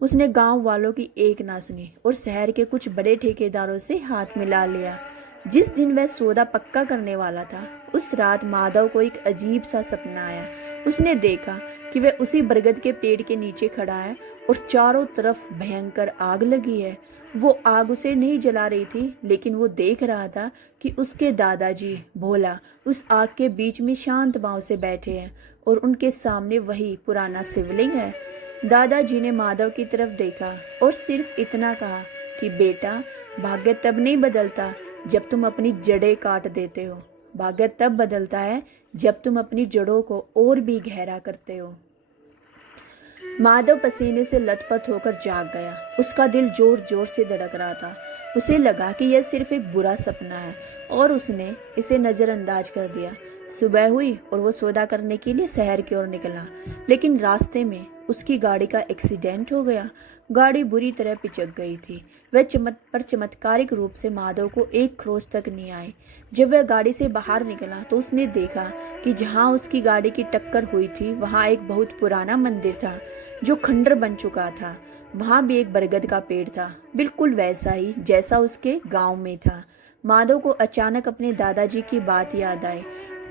उसने गांव वालों की एक ना सुनी और शहर के कुछ बड़े ठेकेदारों से हाथ मिला लिया। जिस दिन वह सौदा पक्का करने वाला था, उस रात माधव को एक अजीब सा सपना आया। उसने देखा कि वह उसी बरगद के पेड़ के नीचे खड़ा है और चारों तरफ भयंकर आग लगी है। वो आग उसे नहीं जला रही थी, लेकिन वो देख रहा था कि उसके दादाजी भोला उस आग के बीच में शांत भाव से बैठे हैं और उनके सामने वही पुराना शिवलिंग है। दादाजी ने माधव की तरफ देखा और सिर्फ इतना कहा कि बेटा, भाग्य तब नहीं बदलता जब तुम अपनी जड़ें काट देते हो। भाग्य तब बदलता है जब तुम अपनी जड़ों को और भी गहरा करते हो। माधव पसीने से लथपथ होकर जाग गया। उसका दिल जोर जोर से धड़क रहा था। उसे लगा कि यह सिर्फ एक बुरा सपना है और उसने इसे नज़रअंदाज कर दिया। सुबह हुई और वो सौदा करने के लिए शहर की ओर निकला, लेकिन रास्ते में उसकी गाड़ी का एक्सीडेंट हो गया। गाड़ी बुरी तरह पिचक गई थी। वह चमत्कारिक रूप से माधव को एक खरोंच तक नहीं आई। जब वह गाड़ी से बाहर निकला तो उसने देखा कि जहां उसकी गाड़ी की टक्कर हुई थी वहां एक बहुत पुराना मंदिर था जो खंडर बन चुका था। वहां भी एक बरगद का पेड़ था, बिल्कुल वैसा ही जैसा उसके गांव में था। माधव को अचानक अपने दादाजी की बात याद आई।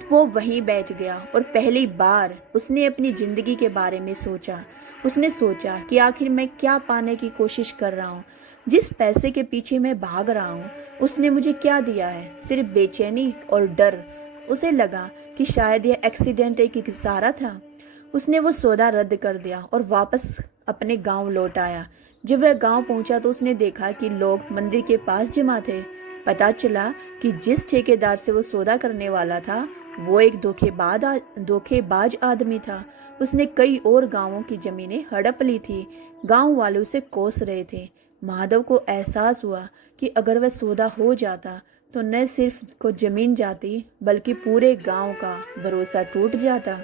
वो वहीं बैठ गया और पहली बार उसने अपनी जिंदगी के बारे में सोचा। उसने सोचा कि आखिर मैं क्या पाने की कोशिश कर रहा हूँ। जिस पैसे के पीछे मैं भाग रहा हूँ उसने मुझे क्या दिया है? सिर्फ बेचैनी और डर। उसे लगा कि शायद यह एक्सीडेंट एक इशारा था। उसने वो सौदा रद्द कर दिया और वापस अपने गांव लौट आया। जब वह गांव पहुंचा तो उसने देखा कि लोग मंदिर के पास जमा थे। पता चला कि जिस ठेकेदार से वो सौदा करने वाला था वो एक धोखेबाज आदमी था। उसने कई और गांवों की जमीनें हड़प ली थी। गांव वाले उसे कोस रहे थे। माधव को एहसास हुआ कि अगर वह सौदा हो जाता तो न सिर्फ को जमीन जाती बल्कि पूरे गांव का भरोसा टूट जाता।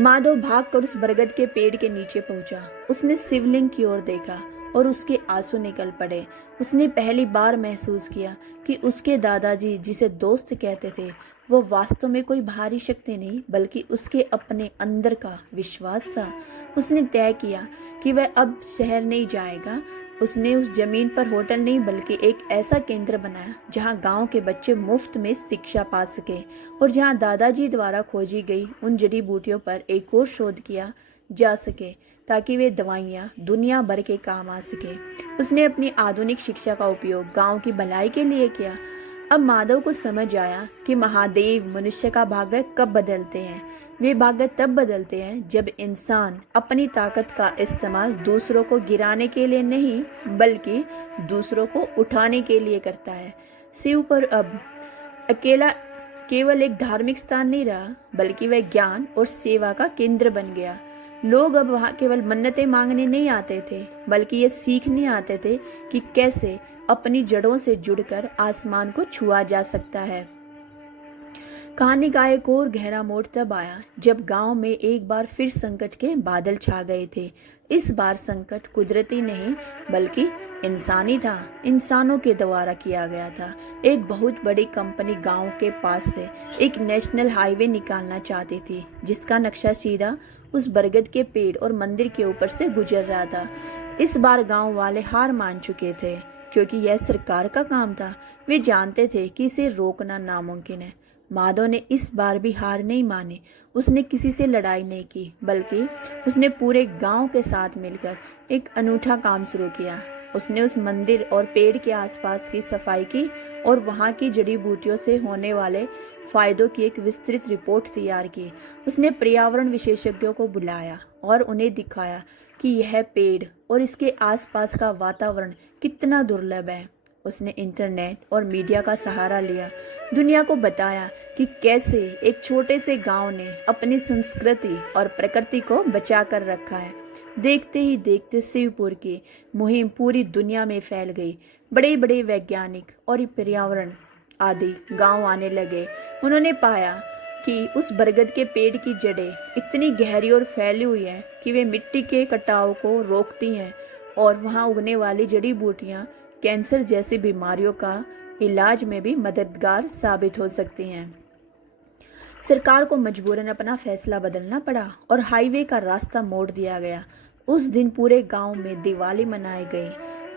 माधव भागकर उस बरगद के पेड़ के नीचे पहुंचा। उसने शिवलिंग की ओर देखा और उसके आंसू निकल पड़े। उसने पहली बार महसूस किया कि उसके दादाजी जिसे दोस्त कहते थे वो वास्तव में कोई बाहरी शक्ति नहीं बल्कि उसके अपने अंदर का विश्वास था। उसने तय किया कि वह अब शहर नहीं जाएगा। उसने उस जमीन पर होटल नहीं बल्कि एक ऐसा केंद्र बनाया जहां गांव के बच्चे मुफ्त में शिक्षा पा सके और जहां दादाजी द्वारा खोजी गई उन जड़ी बूटियों पर एक और शोध किया जा सके ताकि वे दवाइयाँ दुनिया भर के काम आ सके। उसने अपनी आधुनिक शिक्षा का उपयोग गांव की भलाई के लिए किया। अब माधव को समझ आया कि महादेव मनुष्य का भाग्य कब बदलते हैं। वे भाग्य तब बदलते हैं जब इंसान अपनी ताकत का इस्तेमाल दूसरों को गिराने के लिए नहीं बल्कि दूसरों को उठाने के लिए करता है। शिवपुर अब अकेला केवल एक धार्मिक स्थान नहीं रहा बल्कि वह ज्ञान और सेवा का केंद्र बन गया। लोग अब वहाँ केवल मन्नतें मांगने नहीं आते थे बल्कि ये सीखने आते थे कि कैसे अपनी जड़ों से जुड़कर आसमान को छुआ जा सकता है। कहानी का एक और गहरा मोड़ तब आया जब गांव में एक बार फिर संकट के बादल छा गए थे। इस बार संकट कुदरती नहीं बल्कि इंसानी था। इंसानों के द्वारा किया गया था। एक बहुत बड़ी कंपनी गांव के पास से एक नेशनल हाईवे निकालना चाहती थी जिसका नक्शा सीधा उस बरगद के पेड़ और मंदिर के ऊपर से गुजर रहा था। इस बार गांव वाले हार मान चुके थे क्योंकि यह सरकार का काम था। वे जानते थे कि इसे रोकना नामुमकिन है। माधव ने इस बार भी हार नहीं मानी। उसने किसी से लड़ाई नहीं की बल्कि उसने पूरे गांव के साथ मिलकर एक अनूठा काम शुरू किया। उसने उस मंदिर और पेड़ के आसपास की सफाई की और वहां की जड़ी बूटियों से होने वाले फायदों की एक विस्तृत रिपोर्ट तैयार की। उसने पर्यावरण विशेषज्ञों को बुलाया और उन्हें दिखाया कि यह पेड़ और इसके आसपास का वातावरण कितना दुर्लभ है। उसने इंटरनेट और मीडिया का सहारा लिया, दुनिया को बताया कि कैसे एक छोटे से गांव ने अपनी संस्कृति और प्रकृति को बचा कर रखा है। देखते ही देखते शिवपुर की मुहिम पूरी दुनिया में फैल गई। बड़े बड़े वैज्ञानिक और पर्यावरण आदि गांव आने लगे। उन्होंने पाया कि उस बरगद के पेड़ की जड़ें इतनी गहरी और फैली हुई हैं कि वे मिट्टी के कटाव को रोकती हैं और वहां उगने वाली जड़ी बूटियां कैंसर जैसी बीमारियों का इलाज में भी मददगार साबित हो सकती हैं। सरकार को मजबूरन अपना फैसला बदलना पड़ा और हाईवे का रास्ता मोड़ दिया गया। उस दिन पूरे गांव में दिवाली मनाई गई।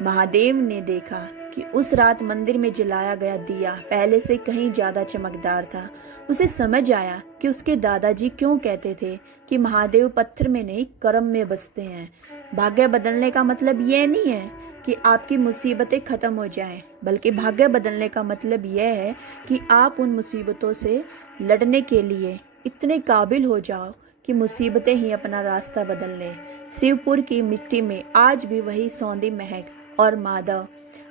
महादेव ने देखा कि उस रात मंदिर में जलाया गया दिया पहले से कहीं ज्यादा चमकदार था। उसे समझ आया कि उसके दादाजी क्यों कहते थे कि महादेव पत्थर में नहीं कर्म में बसते हैं। भाग्य बदलने का मतलब यह नहीं है कि आपकी मुसीबतें खत्म हो जाएं, बल्कि भाग्य बदलने का मतलब यह है कि आप उन मुसीबतों से लड़ने के लिए इतने काबिल हो जाओ कि मुसीबतें ही अपना रास्ता बदल लें। शिवपुर की मिट्टी में आज भी वही सौंधी महक और माधव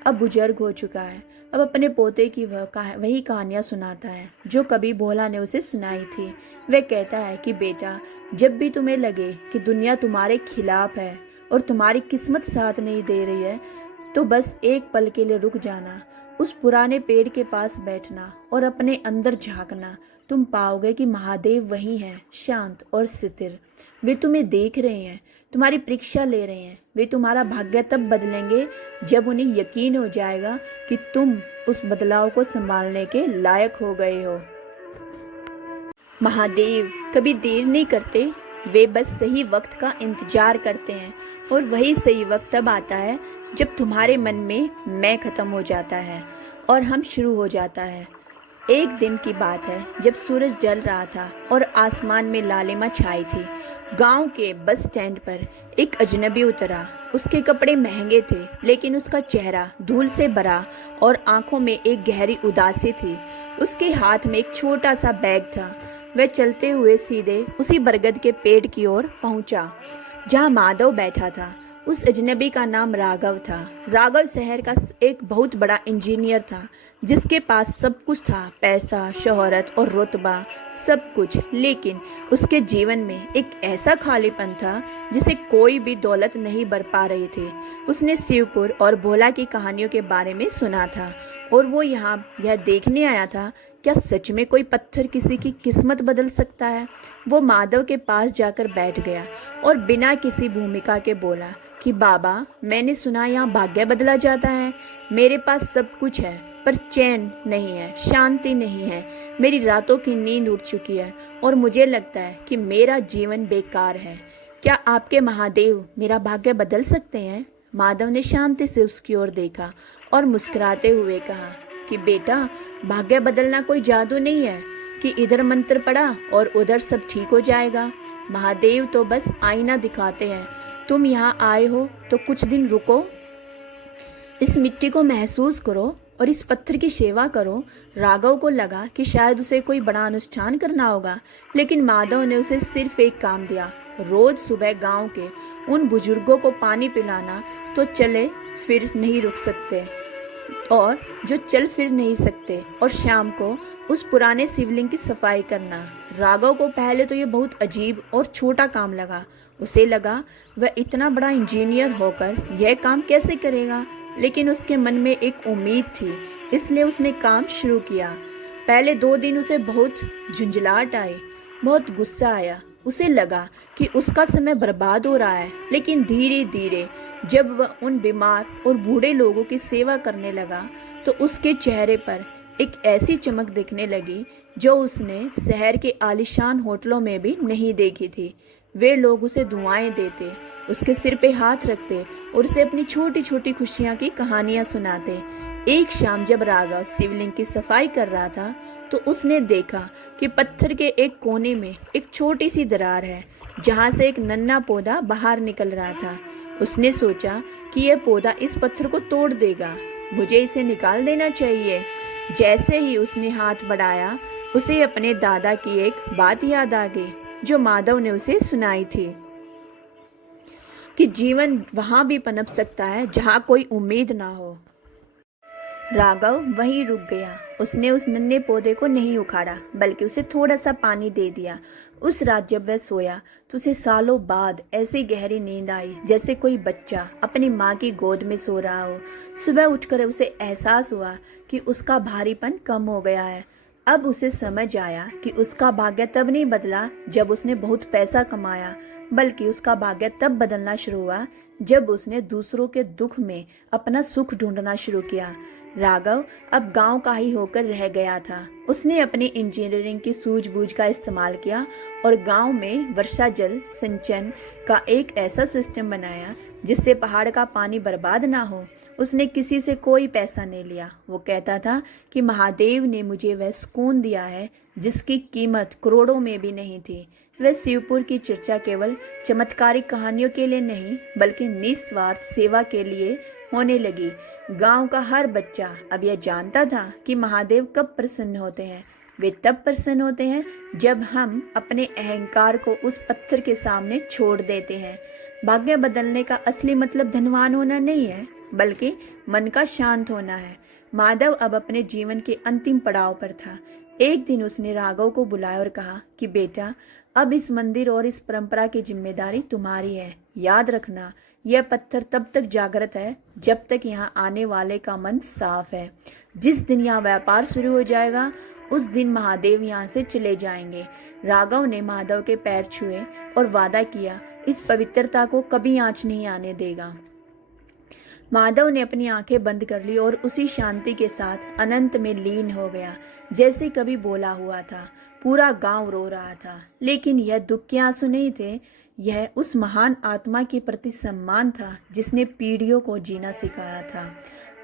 अब बुजुर्ग हो चुका है। अब अपने पोते की वही कहानियाँ सुनाता है जो कभी भोला ने उसे सुनाई थी। वह कहता है कि बेटा, जब भी तुम्हें लगे कि दुनिया तुम्हारे खिलाफ है और तुम्हारी किस्मत साथ नहीं दे रही है तो बस एक पल के लिए रुक जाना, उस पुराने पेड़ के पास बैठना और अपने अंदर झांकना। तुम पाओगे कि महादेव वही हैं, शांत और स्थिर। वे तुम्हें देख रहे हैं, तुम्हारी परीक्षा ले रहे हैं। वे तुम्हारा भाग्य तब बदलेंगे जब उन्हें यकीन हो जाएगा कि तुम उस बदलाव को संभालने के लायक हो गए हो। महादेव कभी देर नहीं करते, वे बस सही वक्त का इंतजार करते हैं और वही सही वक्त तब आता है जब तुम्हारे मन में मैं खत्म हो जाता है और हम शुरू हो जाता है। एक दिन की बात है जब सूरज जल रहा था और आसमान में लालिमा छाई थी। गांव के बस स्टैंड पर एक अजनबी उतरा। उसके कपड़े महंगे थे, लेकिन उसका चेहरा धूल से भरा और आंखों में एक गहरी उदासी थी। उसके हाथ में एक छोटा सा बैग था। वह चलते हुए सीधे उसी बरगद के पेड़ की ओर पहुंचा जहां माधव बैठा था। उस अजनबी का नाम राघव था। राघव शहर का एक बहुत बड़ा इंजीनियर था, जिसके पास सब कुछ था, पैसा, शोहरत और रुतबा, सब कुछ। लेकिन उसके जीवन में एक ऐसा खालीपन था जिसे कोई भी दौलत नहीं भर पा रही थी। उसने शिवपुर और भोला की कहानियों के बारे में सुना था और वो यहाँ यह देखने आया था, क्या सच में कोई पत्थर किसी की किस्मत बदल सकता है। वो माधव के पास जाकर बैठ गया और बिना किसी भूमिका के बोला कि बाबा, मैंने सुना यहाँ भाग्य बदला जाता है। मेरे पास सब कुछ है, पर चैन नहीं है, शांति नहीं है। मेरी रातों की नींद उड़ चुकी है और मुझे लगता है कि मेरा जीवन बेकार है। क्या आपके महादेव मेरा भाग्य बदल सकते हैं? माधव ने शांति से उसकी ओर देखा और मुस्कुराते हुए कहा कि बेटा, भाग्य बदलना कोई जादू नहीं है कि इधर मंत्र पड़ा और उधर सब ठीक हो जाएगा। महादेव तो बस आईना दिखाते हैं। तुम यहाँ आए हो तो कुछ दिन रुको, इस मिट्टी को महसूस करो और इस पत्थर की सेवा करो। राघव को लगा कि शायद उसे कोई बड़ा अनुष्ठान करना होगा, लेकिन माधव ने उसे सिर्फ एक काम दिया, रोज सुबह गांव के उन बुजुर्गों को पानी पिलाना। तो चले फिर नहीं रुक सकते और जो चल फिर नहीं सकते, और शाम को उस पुराने शिवलिंग की सफाई करना। राघव को पहले तो ये बहुत अजीब और छोटा काम लगा। उसे लगा वह इतना बड़ा इंजीनियर होकर यह काम कैसे करेगा, लेकिन उसके मन में एक उम्मीद थी, इसलिए उसने काम शुरू किया। पहले 2 दिन उसे बहुत झुंझलाहट आई, बहुत गुस्सा आया। उसे लगा कि उसका समय बर्बाद हो रहा है, लेकिन धीरे धीरे जब वह उन बीमार और बूढ़े लोगों की सेवा करने लगा तो उसके चेहरे पर एक ऐसी चमक दिखने लगी जो उसने शहर के आलीशान होटलों में भी नहीं देखी थी। वे लोग उसे दुआएं देते, उसके सिर पे हाथ रखते और उसे अपनी छोटी छोटी खुशियां की कहानियां सुनाते। एक शाम जब राघव शिवलिंग की सफाई कर रहा था तो उसने देखा कि पत्थर के एक कोने में एक छोटी सी दरार है, जहां से एक नन्हा पौधा बाहर निकल रहा था। उसने सोचा कि यह पौधा इस पत्थर को तोड़ देगा, मुझे इसे निकाल देना चाहिए। जैसे ही उसने हाथ बढ़ाया, उसे अपने दादा की एक बात याद आ गई जो माधव ने उसे सुनाई थी कि जीवन वहां भी पनप सकता है जहां कोई उम्मीद ना हो। राघव वहीं रुक गया। उसने उस नन्हे पौधे को नहीं उखाड़ा, बल्कि उसे थोड़ा सा पानी दे दिया। उस रात जब वह सोया तो उसे सालों बाद ऐसी गहरी नींद आई जैसे कोई बच्चा अपनी माँ की गोद में सो रहा हो। सुबह उठकर उसे एहसास हुआ कि उसका भारीपन कम हो गया है। अब उसे समझ आया कि उसका भाग्य तब नहीं बदला जब उसने बहुत पैसा कमाया, बल्कि उसका भाग्य तब बदलना शुरू हुआ जब उसने दूसरों के दुख में अपना सुख ढूंढना शुरू किया। राघव अब गांव का ही होकर रह गया था। उसने अपनी इंजीनियरिंग की सूझबूझ का इस्तेमाल किया और गांव में वर्षा जल संचयन का एक ऐसा सिस्टम बनाया जिससे पहाड़ का पानी बर्बाद ना हो। उसने किसी से कोई पैसा नहीं लिया। वो कहता था कि महादेव ने मुझे वह सुकून दिया है जिसकी कीमत करोड़ों में भी नहीं थी। वह शिवपुर की चर्चा केवल चमत्कारिक कहानियों के लिए नहीं, बल्कि निस्वार्थ सेवा के लिए होने लगी। गांव का हर बच्चा अब यह जानता था कि महादेव कब प्रसन्न होते हैं। वे तब प्रसन्न होते हैं जब हम अपने अहंकार को उस पत्थर के सामने छोड़ देते हैं। भाग्य बदलने का असली मतलब धनवान होना नहीं है, बल्कि मन का शांत होना है। माधव अब अपने जीवन के अंतिम पड़ाव पर था। एक दिन उसने राघव को बुलाया और कहा कि बेटा, अब इस मंदिर और इस परंपरा की जिम्मेदारी तुम्हारी है। याद रखना, यह पत्थर तब तक जागृत है जब तक यहाँ आने वाले का मन साफ है। जिस दिन यहाँ व्यापार शुरू हो जाएगा, उस दिन महादेव यहाँ से चले जाएंगे। राघव ने माधव के पैर छुए और वादा किया, इस पवित्रता को कभी आंच नहीं आने देगा। माधव ने अपनी आंखें बंद कर ली और उसी शांति के साथ अनंत में लीन हो गया जैसे कभी बोला हुआ था। पूरा गांव रो रहा था, लेकिन यह दुख के आंसू नहीं थे। यह उस महान आत्मा के प्रति सम्मान था जिसने पीढ़ियों को जीना सिखाया था।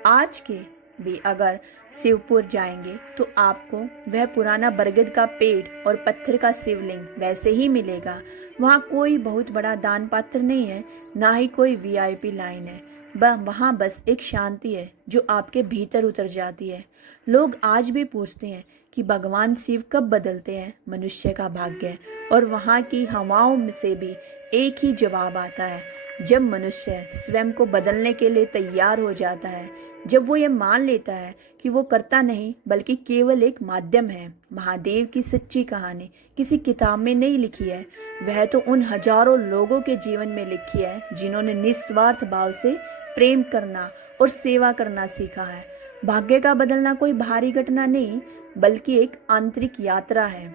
आज के भी अगर शिवपुर जाएंगे तो आपको वह पुराना बरगद का पेड़ और पत्थर का शिवलिंग वैसे ही मिलेगा। वहाँ कोई बहुत बड़ा दान पात्र नहीं है, ना ही कोई वीआईपी लाइन है। वहाँ बस एक शांति है जो आपके भीतर उतर जाती है। लोग आज भी पूछते हैं कि भगवान शिव कब बदलते हैं मनुष्य का भाग्य, और वहाँ की हवाओं में से भी एक ही जवाब आता है, जब मनुष्य स्वयं को बदलने के लिए तैयार हो जाता है, जब वो ये मान लेता है कि वो करता नहीं बल्कि केवल एक माध्यम है। महादेव की सच्ची कहानी किसी किताब में नहीं लिखी है, वह तो उन हजारों लोगों के जीवन में लिखी है जिन्होंने निस्वार्थ भाव से प्रेम करना और सेवा करना सीखा है। भाग्य का बदलना कोई भारी घटना नहीं बल्कि एक आंतरिक यात्रा है,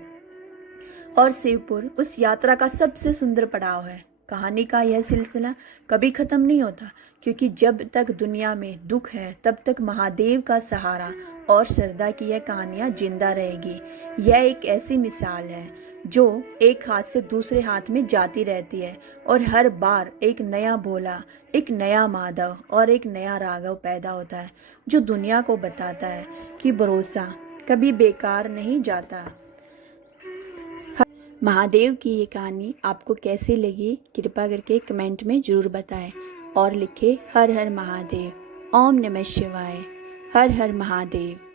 और शिवपुर उस यात्रा का सबसे सुंदर पड़ाव है। कहानी का यह सिलसिला कभी खत्म नहीं होता, क्योंकि जब तक दुनिया में दुख है तब तक महादेव का सहारा और श्रद्धा की यह कहानियाँ जिंदा रहेगी। यह एक ऐसी मिसाल है जो एक हाथ से दूसरे हाथ में जाती रहती है, और हर बार एक नया भोला, एक नया माधव और एक नया राघव पैदा होता है, जो दुनिया को बताता है कि भरोसा कभी बेकार नहीं जाता। महादेव की ये कहानी आपको कैसी लगी कृपया करके कमेंट में ज़रूर बताएं, और लिखें हर हर महादेव, ओम नमः शिवाय, हर हर महादेव।